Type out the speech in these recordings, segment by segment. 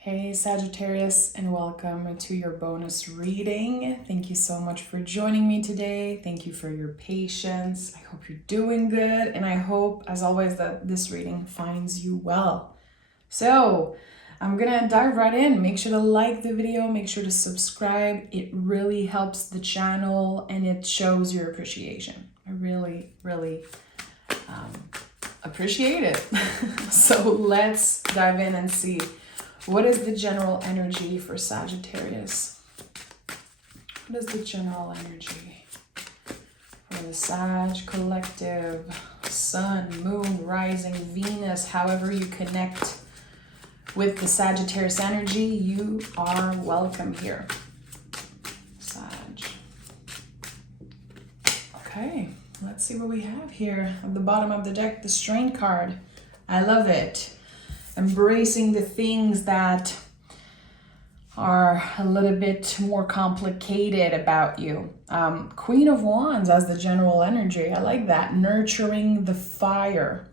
Hey Sagittarius, and welcome to your bonus reading. Thank you so much for joining me today. Thank you for your patience. I hope you're doing good, and I hope, as always, that this reading finds you well. So, I'm gonna dive right in. Make sure to like the video, make sure to subscribe. It really helps the channel and it shows your appreciation. I really appreciate it. So let's dive in and see. What is the general energy for Sagittarius? What is the general energy for the Sag collective? Sun, moon, rising, Venus, however you connect with the Sagittarius energy, you are welcome here. Sag. Okay, let's see what we have here. At the bottom of the deck, the Strength card. I love it. Embracing the things that are a little bit more complicated about you. Queen of Wands as the general energy. I like that. Nurturing the fire.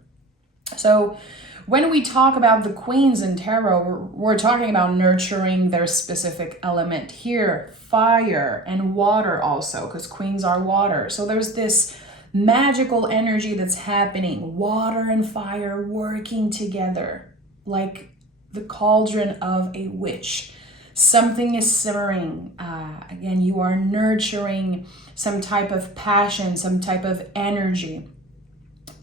So when we talk about the queens in tarot, we're talking about nurturing their specific element here. Fire and water also, because queens are water. So there's this magical energy that's happening. Water and fire working together. Like the cauldron of a witch. Something is simmering. Again, you are nurturing some type of passion, some type of energy.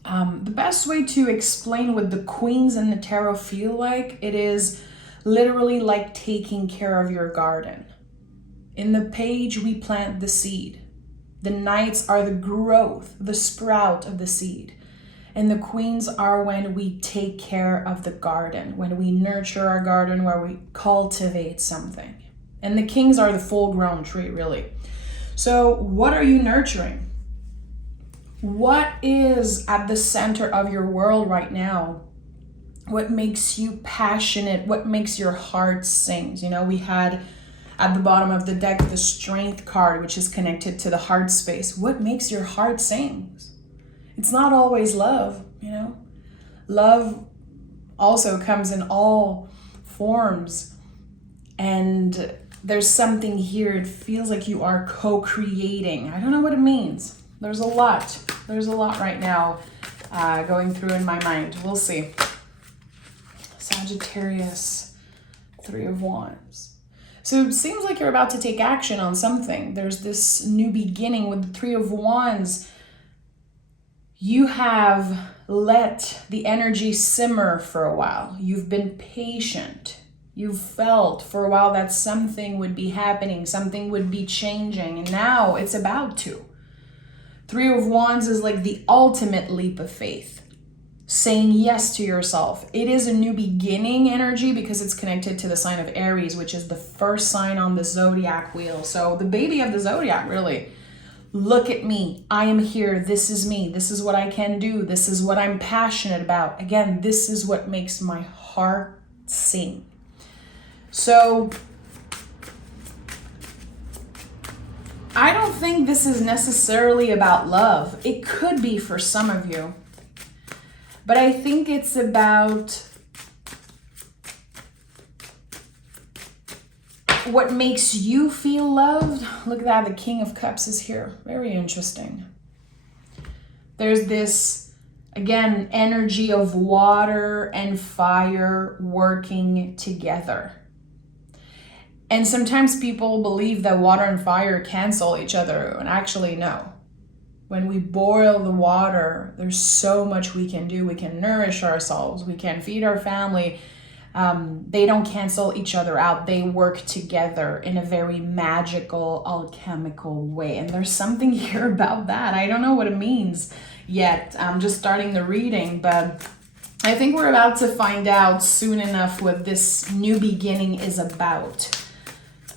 The best way to explain what the queens in the tarot feel like, it is literally like taking care of your garden. In the page, we plant the seed. The knights are the growth, the sprout of the seed. And the queens are when we take care of the garden, when we nurture our garden, where we cultivate something. And the kings are the full-grown tree, really. So what are you nurturing? What is at the center of your world right now? What makes you passionate? What makes your heart sing? You know, we had at the bottom of the deck the Strength card, which is connected to the heart space. What makes your heart sing? It's not always love, you know. Love also comes in all forms. And there's something here. It feels like you are co-creating. I don't know what it means. There's a lot. There's a lot right now going through in my mind. We'll see. Sagittarius, Three of Wands. So it seems like you're about to take action on something. There's this new beginning with the Three of Wands. You have let the energy simmer for a while. You've been patient. You've felt for a while that something would be happening, something would be changing, and now it's about to. Three of Wands is like the ultimate leap of faith. Saying yes to yourself. It is a new beginning energy because it's connected to the sign of Aries, which is the first sign on the zodiac wheel. So the baby of the zodiac, really. Look at me. I am here. This is me. This is what I can do. This is what I'm passionate about. Again, this is what makes my heart sing. So I don't think this is necessarily about love. It could be for some of you. But I think it's about what makes you feel loved. Look at that, the King of Cups is here. Very interesting. There's this, again, energy of water and fire working together. And sometimes people believe that water and fire cancel each other, and actually no. When we boil the water, there's so much we can do. We can nourish ourselves. We can feed our family. They don't cancel each other out. They work together in a very magical, alchemical way. And there's something here about that. I don't know what it means yet. I'm just starting the reading, but I think we're about to find out soon enough what this new beginning is about.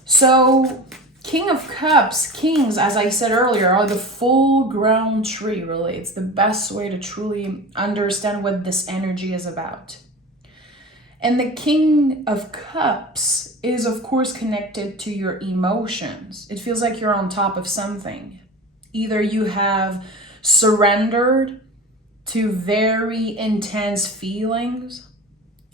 So, King of Cups, kings, as I said earlier, are the full-grown tree, really. It's the best way to truly understand what this energy is about. And the King of Cups is, of course, connected to your emotions. It feels like you're on top of something. Either you have surrendered to very intense feelings,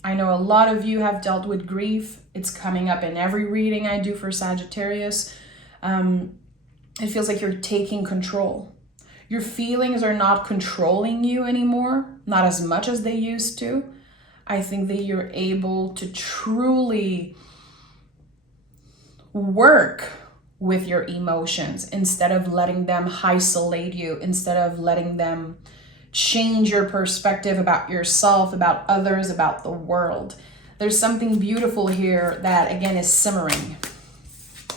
I know a lot of you have dealt with grief. It's coming up in every reading I do for Sagittarius. It feels like you're taking control. Your feelings are not controlling you anymore, not as much as they used to. I think that you're able to truly work with your emotions instead of letting them isolate you, instead of letting them change your perspective about yourself, about others, about the world. There's something beautiful here that, again, is simmering.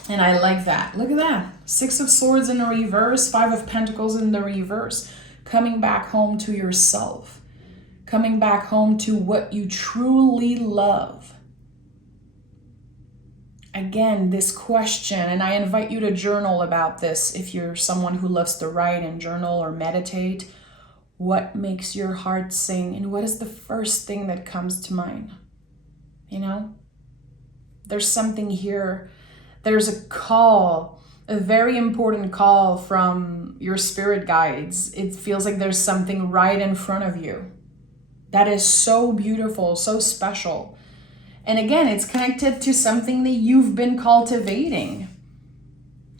And I like that. Look at that. 6 of Swords in the reverse, 5 of Pentacles in the reverse. Coming back home to yourself. Coming back home to what you truly love. Again, this question, and I invite you to journal about this if you're someone who loves to write and journal or meditate. What makes your heart sing? And what is the first thing that comes to mind? You know? There's something here. There's a call, a very important call from your spirit guides. It feels like there's something right in front of you. That is so beautiful, so special. And again, it's connected to something that you've been cultivating.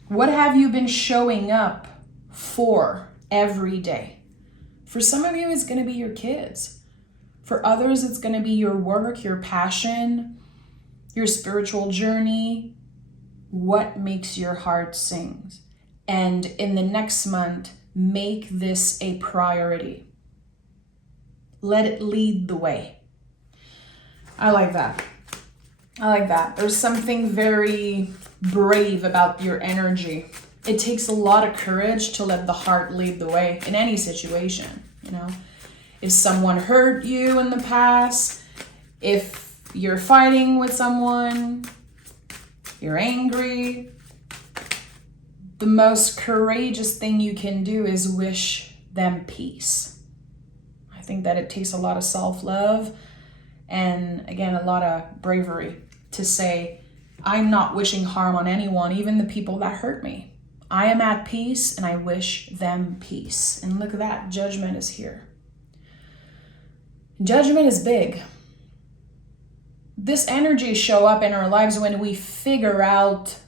What have you been showing up for every day? For some of you, it's going to be your kids. For others, it's going to be your work, your passion, your spiritual journey. What makes your heart sing? And in the next month, make this a priority. Let it lead the way. I like that. I like that. There's something very brave about your energy. It takes a lot of courage to let the heart lead the way in any situation, you know. If someone hurt you in the past, if you're fighting with someone, you're angry, the most courageous thing you can do is wish them peace. I think that it takes a lot of self-love and, again, a lot of bravery to say, I'm not wishing harm on anyone, even the people that hurt me. I am at peace and I wish them peace. And look at that, Judgment is here. Judgment is big. This energy show up in our lives when we figure out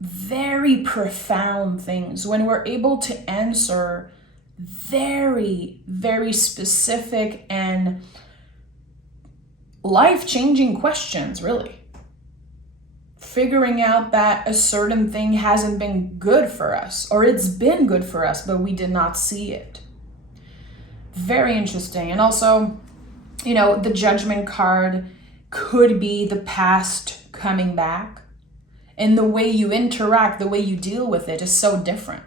very profound things, when we're able to answer very, very specific and life-changing questions, really. Figuring out that a certain thing hasn't been good for us, or it's been good for us, but we did not see it. Very interesting. And also, you know, the Judgment card could be the past coming back. And the way you interact, the way you deal with it is so different.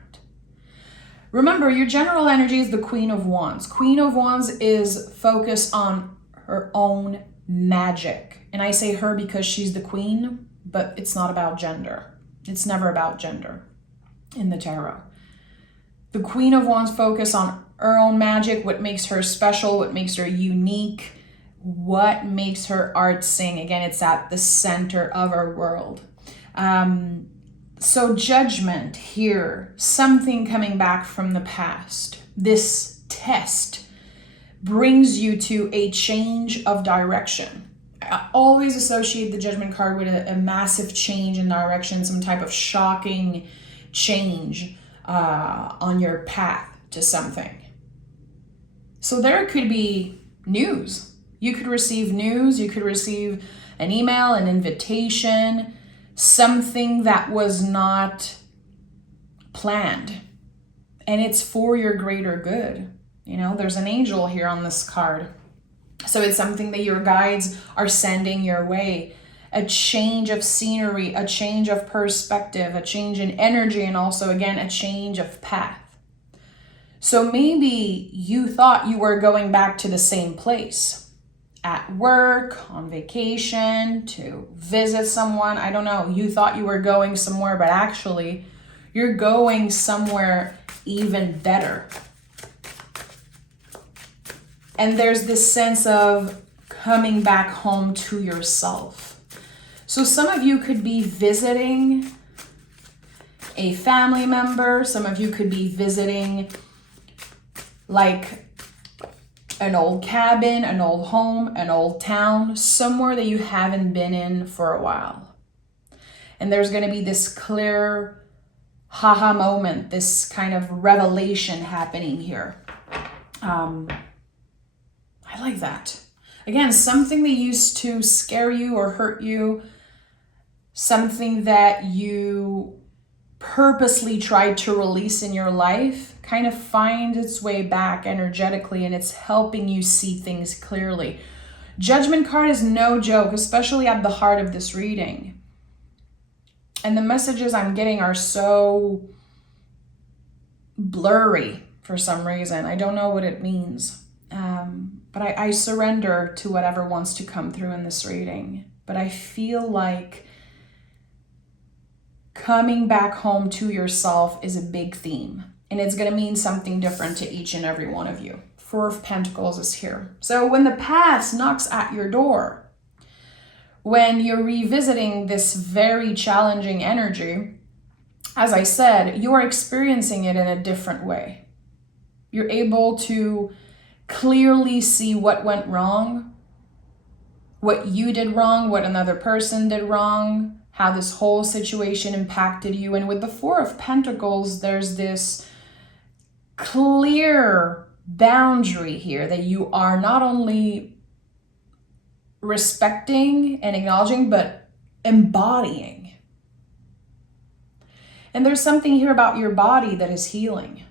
Remember, your general energy is the Queen of Wands. Queen of Wands is focused on her own magic. And I say her because she's the queen, but it's not about gender. It's never about gender in the tarot. The Queen of Wands focus on her own magic, what makes her special, what makes her unique, what makes her art sing. Again, it's at the center of our world. So Judgment here, something coming back from the past. This test brings you to a change of direction. I always associate the Judgment card with a massive change in direction, some type of shocking change on your path to something. So there could be news. You could receive news, you could receive an email, an invitation, something that was not planned. And it's for your greater good. You know, there's an angel here on this card. So it's something that your guides are sending your way. A change of scenery, a change of perspective, a change in energy, and also, again, a change of path. So maybe you thought you were going back to the same place, at work, on vacation, to visit someone. I don't know. You thought you were going somewhere, but actually you're going somewhere even better. And there's this sense of coming back home to yourself. So some of you could be visiting a family member. Some of you could be visiting like an old cabin, an old home, an old town, somewhere that you haven't been in for a while. And there's going to be this clear haha moment, this kind of revelation happening here. I like that. Again, something that used to scare you or hurt you, something that you purposely tried to release in your life, kind of finds its way back energetically, and it's helping you see things clearly. Judgment card is no joke, especially at the heart of this reading. And the messages I'm getting are so blurry for some reason. I don't know what it means. But I surrender to whatever wants to come through in this reading. But I feel like coming back home to yourself is a big theme. And it's going to mean something different to each and every one of you. Four of Pentacles is here. So when the past knocks at your door, when you're revisiting this very challenging energy, as I said, you are experiencing it in a different way. You're able to clearly see what went wrong, what you did wrong, what another person did wrong, how this whole situation impacted you. And with the Four of Pentacles, there's this clear boundary here that you are not only respecting and acknowledging, but embodying. And there's something here about your body that is healing.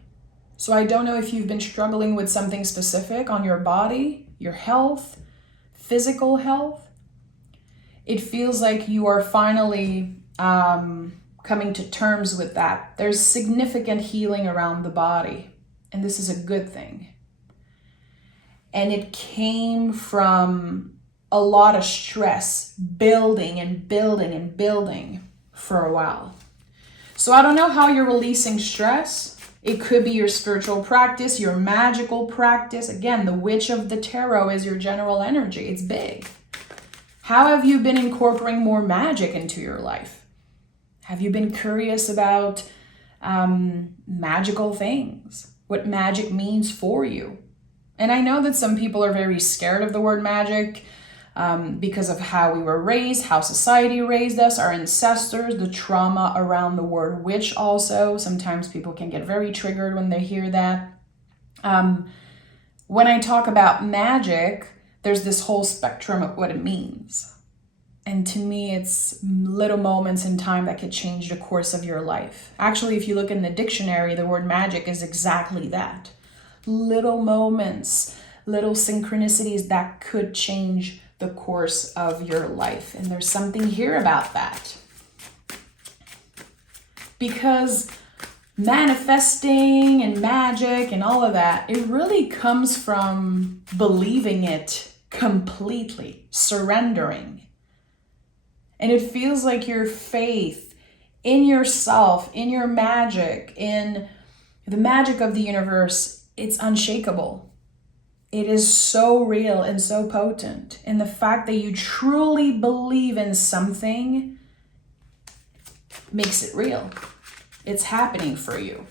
So I don't know if you've been struggling with something specific on your body, your health, physical health. It feels like you are finally coming to terms with that. There's significant healing around the body, and this is a good thing. And it came from a lot of stress, building and building and building for a while. So I don't know how you're releasing stress. It could be your spiritual practice, your magical practice. Again, the Witch of the Tarot is your general energy. It's big. How have you been incorporating more magic into your life? Have you been curious about magical things? What magic means for you? And I know that some people are very scared of the word magic because of how we were raised, how society raised us, our ancestors, the trauma around the word witch also. Sometimes people can get very triggered when they hear that. When I talk about magic, there's this whole spectrum of what it means. And to me, it's little moments in time that could change the course of your life. Actually, if you look in the dictionary, the word magic is exactly that. Little moments, little synchronicities that could change the course of your life. And there's something here about that. Because manifesting and magic and all of that, it really comes from believing it completely, surrendering. And it feels like your faith in yourself, in your magic, in the magic of the universe, it's unshakable. It is so real and so potent. And the fact that you truly believe in something makes it real. It's happening for you.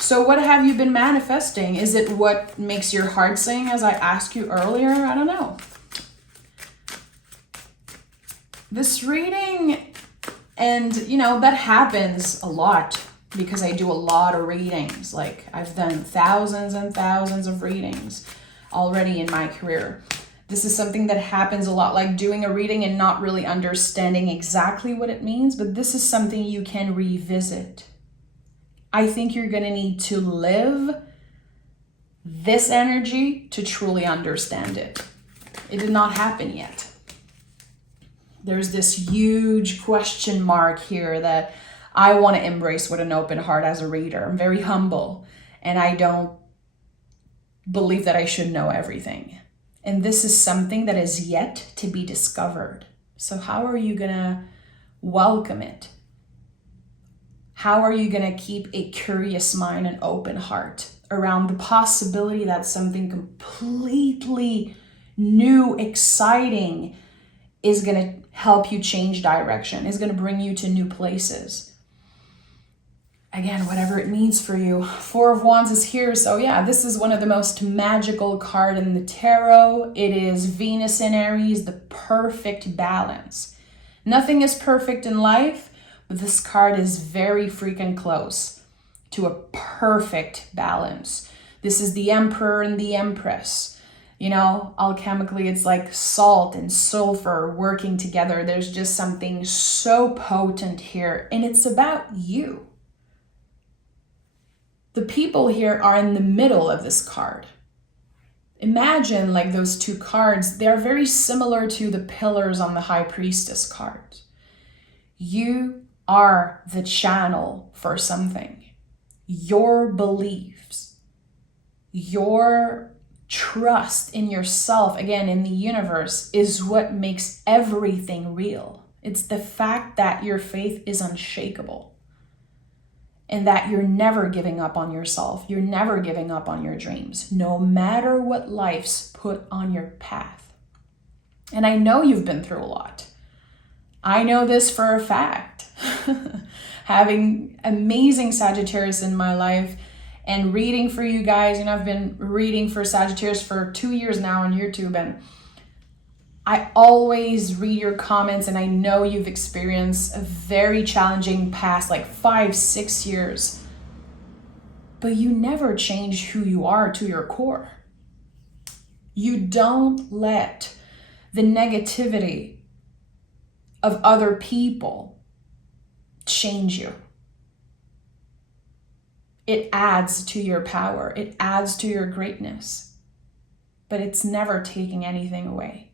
So what have you been manifesting? Is it what makes your heart sing, as I asked you earlier? I don't know. This reading, and that happens a lot because I do a lot of readings. Like I've done thousands and thousands of readings already in my career. This is something that happens a lot, like doing a reading and not really understanding exactly what it means, but this is something you can revisit. I think you're going to need to live this energy to truly understand it. It did not happen yet. There's this huge question mark here that I want to embrace with an open heart as a reader. I'm very humble, and I don't believe that I should know everything. And this is something that is yet to be discovered. So how are you going to welcome it? How are you going to keep a curious mind and open heart around the possibility that something completely new, exciting is going to help you change direction, is going to bring you to new places? again, whatever it means for you. Four of Wands is here. So yeah, this is one of the most magical cards in the tarot. It is Venus in Aries, the perfect balance. Nothing is perfect in life, but this card is very freaking close to a perfect balance. This is the Emperor and the Empress. You know, alchemically, it's like salt and sulfur working together. There's just something so potent here, and it's about you. The people here are in the middle of this card. Imagine like those two cards, they're very similar to the pillars on the High Priestess cards. You are the channel for something. Your beliefs, your trust in yourself, again, in the universe, is what makes everything real. It's the fact that your faith is unshakable and that you're never giving up on yourself. You're never giving up on your dreams, no matter what life's put on your path. And I know you've been through a lot. I know this for a fact. Having amazing Sagittarius in my life and reading for you guys, I've been reading for Sagittarius for 2 years now on YouTube, and I always read your comments, and I know you've experienced a very challenging past, like 5-6 years, but you never change who you are to your core. You don't let the negativity of other people change you. It adds to your power. It adds to your greatness, but it's never taking anything away.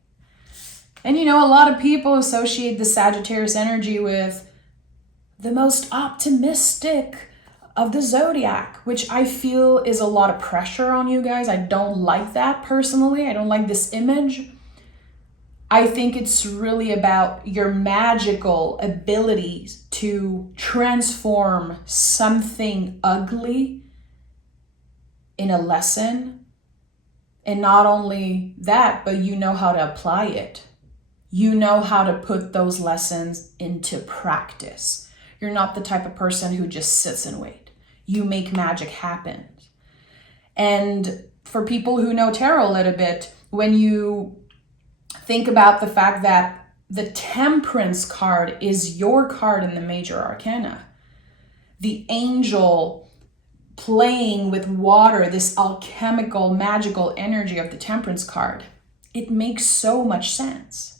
And a lot of people associate the Sagittarius energy with the most optimistic of the zodiac, which I feel is a lot of pressure on you guys. I don't like that personally. I don't like this image. I think it's really about your magical abilities to transform something ugly in a lesson. And not only that, but you know how to apply it. You know how to put those lessons into practice. You're not the type of person who just sits and wait. You make magic happen. And for people who know tarot a little bit, when you think about the fact that the Temperance card is your card in the major arcana, the angel playing with water, this alchemical, magical energy of the Temperance card, it makes so much sense.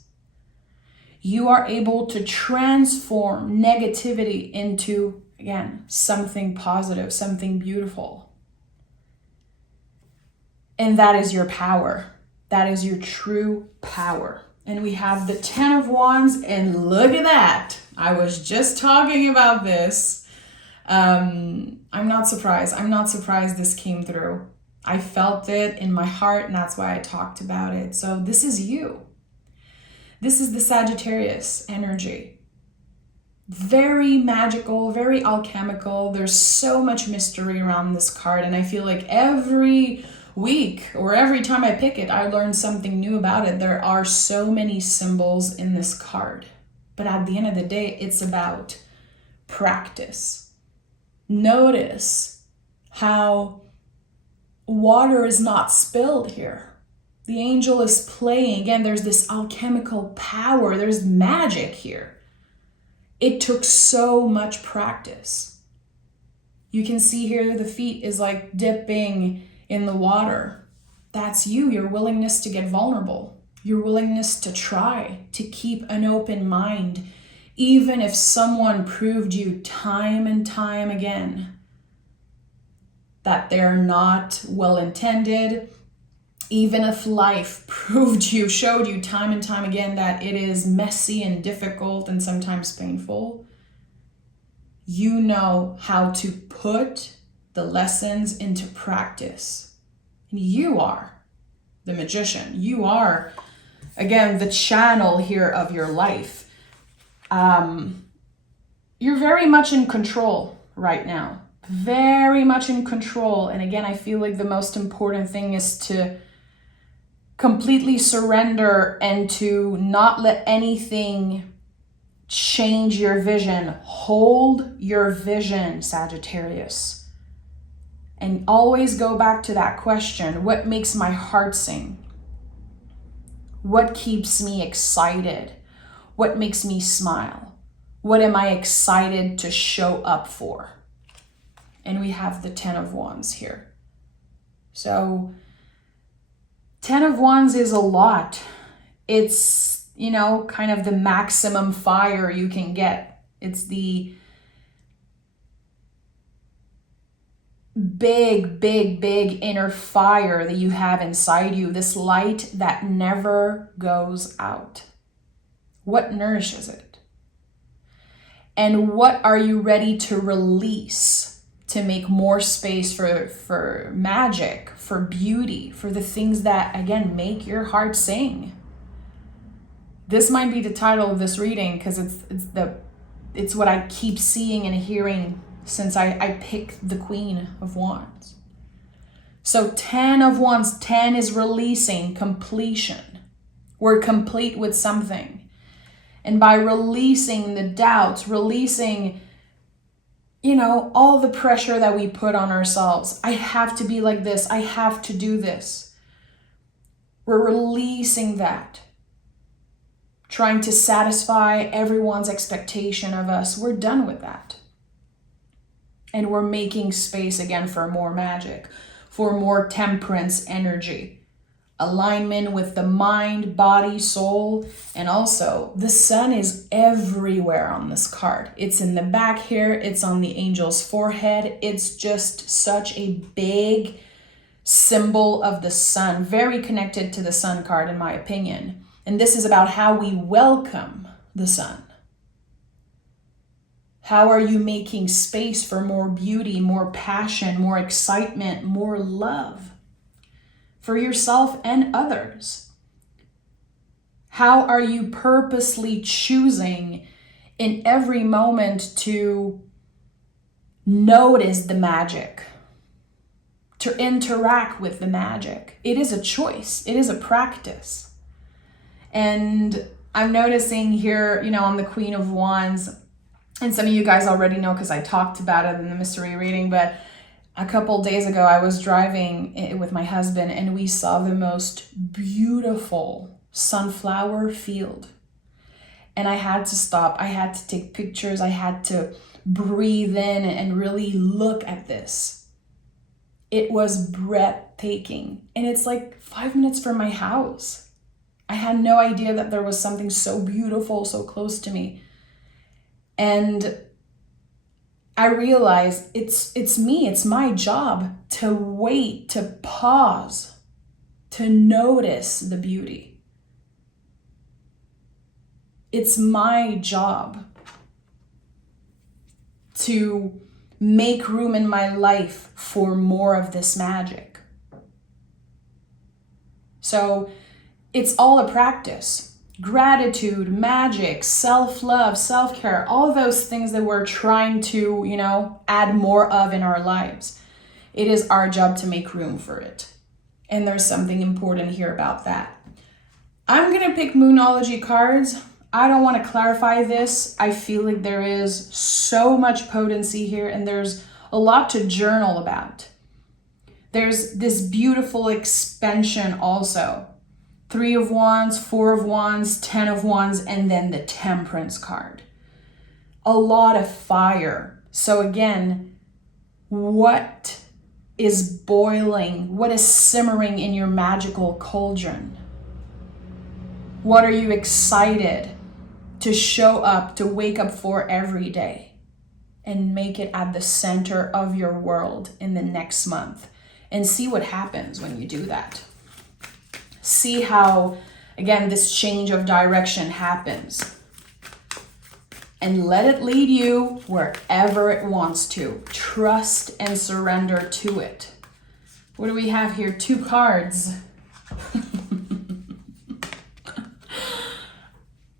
You are able to transform negativity into, again, something positive, something beautiful. And that is your power. That is your true power. And we have the 10 of Wands, and look at that. I was just talking about this. I'm not surprised. I'm not surprised this came through. I felt it in my heart, and that's why I talked about it. So this is you. This is the Sagittarius energy. Very magical, very alchemical. There's so much mystery around this card, and I feel like every week or every time I pick it, I learn something new about it. There are so many symbols in this card, but at the end of the day, it's about practice. Notice how water is not spilled here. The angel is playing. Again, there's this alchemical power. There's magic here. It took so much practice. You can see here the feet is like dipping in the water. That's you, your willingness to get vulnerable, your willingness to try, to keep an open mind, even if someone proved you time and time again that they're not well-intended, even if life showed you time and time again that it is messy and difficult and sometimes painful. You know how to put the lessons into practice. And you are the magician. You are, again, the channel here of your life. You're very much in control right now. Very much in control. And again, I feel like the most important thing is to completely surrender and to not let anything change your vision. Hold your vision, Sagittarius. And always go back to that question. What makes my heart sing? What keeps me excited? What makes me smile? What am I excited to show up for? And we have the 10 of Wands here. So 10 of Wands is a lot. It's, you know, kind of the maximum fire you can get. It's the big, big, big inner fire that you have inside you. This light that never goes out. What nourishes it? And what are you ready to release to make more space for magic, for beauty, for the things that, again, make your heart sing? This might be the title of this reading because it's what I keep seeing and hearing since I picked the Queen of Wands. So 10 of Wands, 10 is releasing, completion. We're complete with something. And by releasing the doubts, releasing, you know, all the pressure that we put on ourselves. I have to be like this. I have to do this. We're releasing that. Trying to satisfy everyone's expectation of us. We're done with that. And we're making space again for more magic, for more temperance energy. Alignment with the mind, body, soul, and also the sun is everywhere on this card. It's in the back here, it's on the angel's forehead. It's just such a big symbol of the sun, very connected to the sun card in my opinion. And this is about how we welcome the sun. How are you making space for more beauty, more passion, more excitement, more love? For yourself and others? How are you purposely choosing in every moment to notice the magic, to interact with the magic? It is a choice. It is a practice. And I'm noticing here, you know, on the Queen of Wands, and some of you guys already know because I talked about it in the mystery reading, but a couple days ago, I was driving with my husband and we saw the most beautiful sunflower field. And I had to stop. I had to take pictures. I had to breathe in and really look at this. It was breathtaking. And it's like 5 minutes from my house. I had no idea that there was something so beautiful so close to me. And I realized it's me, it's my job to wait, to pause, to notice the beauty. It's my job to make room in my life for more of this magic. So it's all a practice. Gratitude, magic, self-love, self-care, all those things that we're trying to, you know, add more of in our lives. It is our job to make room for it. And there's something important here about that. I'm going to pick Moonology cards. I don't want to clarify this. I feel like there is so much potency here and there's a lot to journal about. There's this beautiful expansion also. 3 of Wands, 4 of Wands, 10 of Wands, and then the Temperance card. A lot of fire. So again, what is boiling? What is simmering in your magical cauldron? What are you excited to show up, to wake up for every day and make it at the center of your world in the next month? And see what happens when you do that. See how, again, this change of direction happens. And let it lead you wherever it wants to. Trust and surrender to it. What do we have here? 2 cards.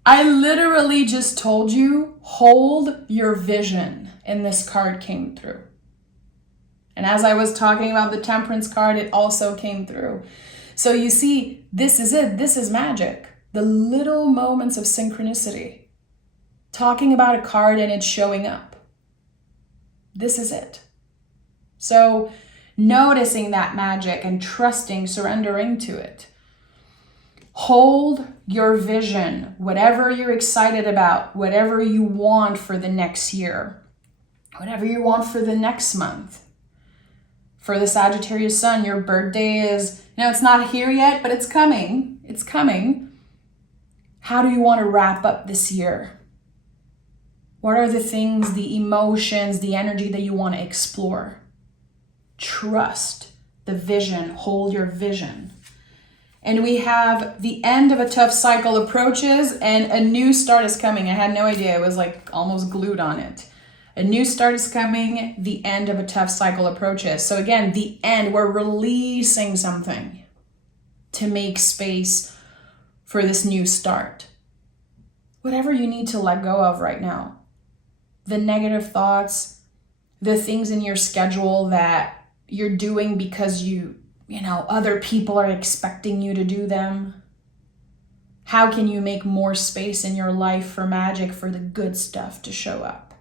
I literally just told you, hold your vision. And this card came through. And as I was talking about the Temperance card, it also came through. So you see, this is it. This is magic. The little moments of synchronicity talking about a card and it's showing up. This is it. So noticing that magic and trusting, surrendering to it. Hold your vision, whatever you're excited about, whatever you want for the next year, whatever you want for the next month. For the Sagittarius sun, your birthday is, it's not here yet, but it's coming. It's coming. How do you want to wrap up this year? What are the things, the emotions, the energy that you want to explore? Trust the vision, hold your vision. And we have the end of a tough cycle approaches and a new start is coming. I had no idea. I was like almost glued on it. A new start is coming. The end of a tough cycle approaches. So again, the end, we're releasing something to make space for this new start. Whatever you need to let go of right now. The negative thoughts, the things in your schedule that you're doing because other people are expecting you to do them. How can you make more space in your life for magic, for the good stuff to show up?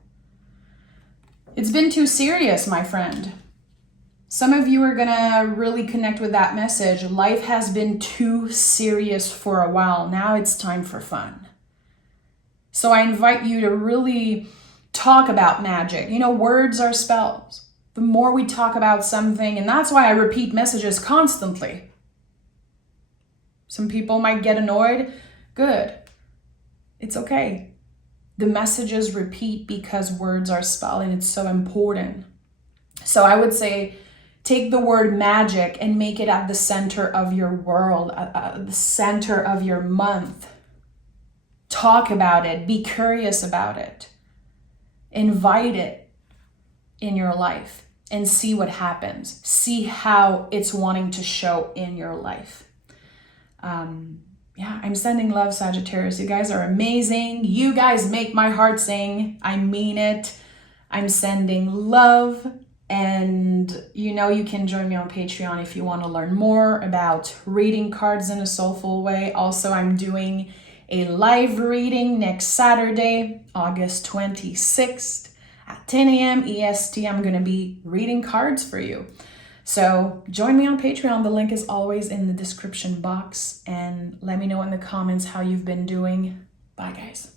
It's been too serious, my friend. Some of you are gonna really connect with that message. Life has been too serious for a while. Now it's time for fun. So I invite you to really talk about magic. Words are spells. The more we talk about something, and that's why I repeat messages constantly. Some people might get annoyed. Good. It's okay. The messages repeat because words are spell and it's so important. So I would say take the word magic and make it at the center of your world, the center of your month. Talk about it. Be curious about it. Invite it in your life and see what happens. See how it's wanting to show in your life. I'm sending love, Sagittarius. You guys are amazing. You guys make my heart sing. I mean it. I'm sending love. And you can join me on Patreon if you want to learn more about reading cards in a soulful way. Also, I'm doing a live reading next Saturday, August 26th at 10 a.m. EST. I'm going to be reading cards for you. So join me on Patreon. The link is always in the description box. And let me know in the comments how you've been doing. Bye, guys.